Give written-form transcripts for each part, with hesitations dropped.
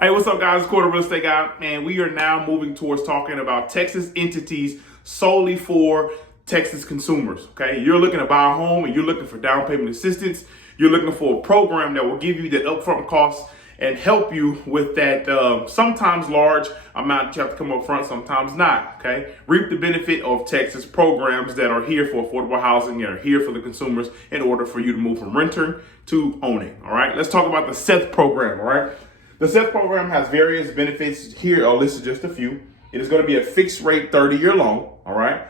Hey, what's up, guys? It's Cory, real estate guy, and we are now moving towards talking about Texas entities solely for Texas consumers. Okay, you're looking to buy a home and you're looking for down payment assistance. You're looking for a program that will give you the upfront costs and help you with that sometimes large amount that you have to come up front, sometimes not. Okay, reap the benefit of Texas programs that are here for affordable housing and are here for the consumers in order for you to move from renter to owning. All right, let's talk about the SETH program. All right. The SETH program has various benefits. Here I'll list just a few. It is going to be a fixed rate 30-year loan. All right.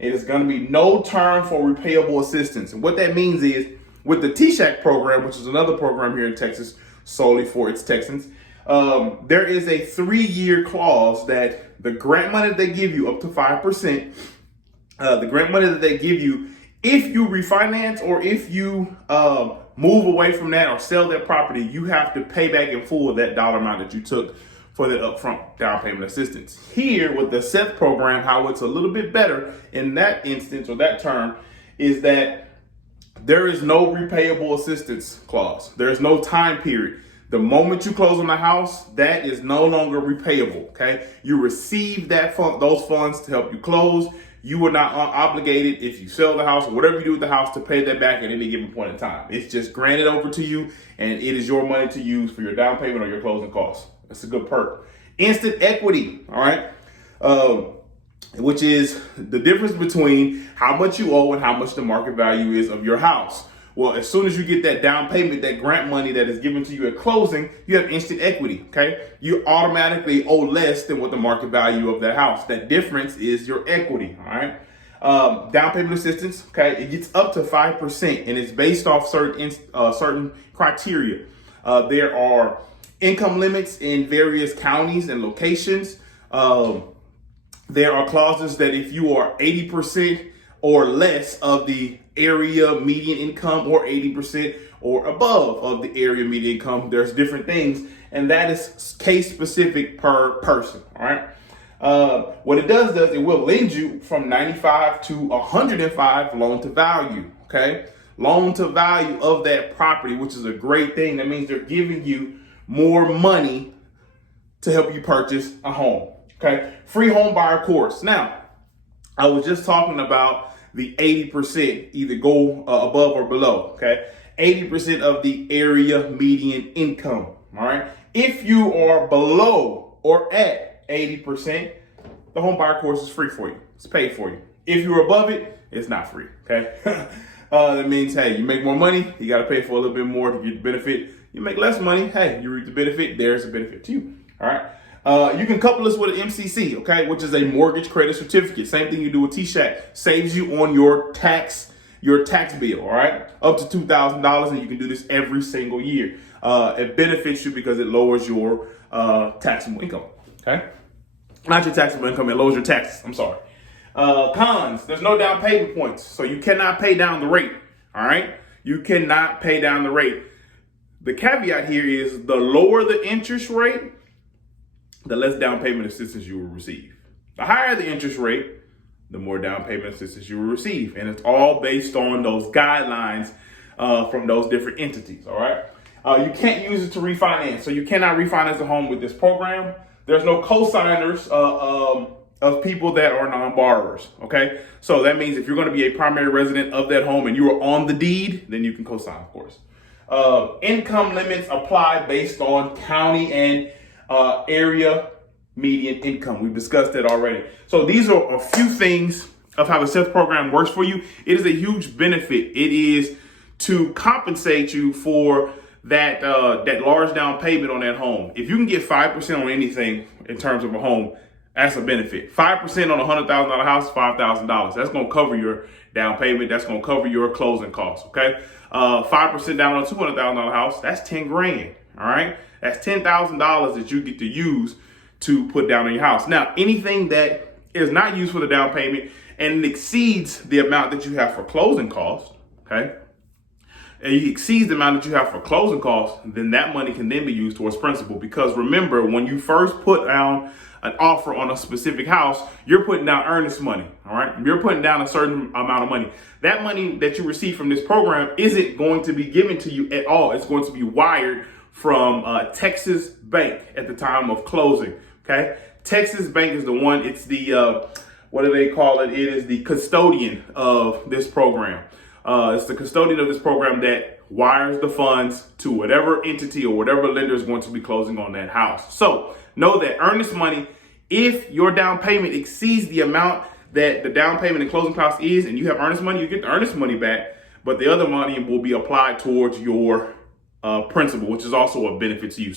It is going to be no term for repayable assistance. And what that means is with the TSHAC program, which is another program here in Texas solely for its Texans, there is a 3-year clause that the grant money that they give you up to 5%, the grant money that they give you if you refinance or if you move away from that or sell that property, you have to pay back in full that dollar amount that you took for the upfront down payment assistance. Here with the SETH program, how it's a little bit better in that instance or that term is that there is no repayable assistance clause. There's no time period. The moment you close on the house, that is no longer repayable. Okay, you receive those funds to help you close. You are not obligated if you sell the house or whatever you do with the house to pay that back at any given point in time. It's just granted over to you, and it is your money to use for your down payment or your closing costs. That's a good perk. Instant equity, all right, which is the difference between how much you owe and how much the market value is of your house. Well, as soon as you get that down payment, that grant money that is given to you at closing, you have instant equity, okay? You automatically owe less than what the market value of that house. That difference is your equity, all right? Down payment assistance, okay? It gets up to 5%, and it's based off certain criteria. There are income limits in various counties and locations. There are clauses that if you are 80% or less of the area median income or 80% or above of the area median income, there's different things, and that is case specific per person. All right. What it does, it will lend you from 95 to 105 loan to value. Okay. Loan to value of that property, which is a great thing. That means they're giving you more money to help you purchase a home. Okay. Free home buyer course. Now, I was just talking about the 80%, either go above or below, okay? 80% of the area median income, all right? If you are below or at 80%, the home buyer course is free for you. It's paid for you. If you're above it, it's not free, okay? That means, hey, you make more money, you gotta pay for a little bit more to get the benefit. You make less money, hey, you reap the benefit, there's a benefit to you, all right? You can couple this with an MCC, okay, which is a mortgage credit certificate. Same thing you do with TSHAC. Saves you on your tax bill, all right, up to $2,000, and you can do this every single year. It benefits you because it lowers your taxable income, okay? Not your taxable income, it lowers your taxes. I'm sorry. Cons: there's no down payment points, so you cannot pay down the rate. All right, you cannot pay down the rate. The caveat here is the lower the interest rate, the less down payment assistance you will receive. The higher the interest rate, the more down payment assistance you will receive. And it's all based on those guidelines from those different entities, all right? You can't use it to refinance. So you cannot refinance a home with this program. There's no co-signers of people that are non-borrowers, okay? So that means if you're gonna be a primary resident of that home and you are on the deed, then you can co-sign, of course. Income limits apply based on county and area median income. We've discussed that already. So these are a few things of how the SETH program works for you. It is a huge benefit. It is to compensate you for that large down payment on that home. If you can get 5% on anything in terms of a home, that's a benefit. 5% on a $100,000 house, $5,000. That's going to cover your down payment. That's going to cover your closing costs. Okay. 5% down on a $200,000 house, that's 10 grand. All right. That's $10,000 that you get to use to put down on your house. Now, anything that is not used for the down payment and it exceeds the amount that you have for closing costs, okay, and it exceeds the amount that you have for closing costs, then that money can then be used towards principal. Because remember, when you first put down an offer on a specific house, you're putting down earnest money, all right? You're putting down a certain amount of money. That money that you receive from this program isn't going to be given to you at all. It's going to be wired from Texas Bank at the time of closing. Okay, Texas Bank is the one. It's the what do they call it? It is the custodian of this program. It's the custodian of this program that wires the funds to whatever entity or whatever lender is going to be closing on that house. So know that earnest money, if your down payment exceeds the amount that the down payment and closing cost is, and you have earnest money, you get the earnest money back, but the other money will be applied towards your principal, which is also a benefit to you.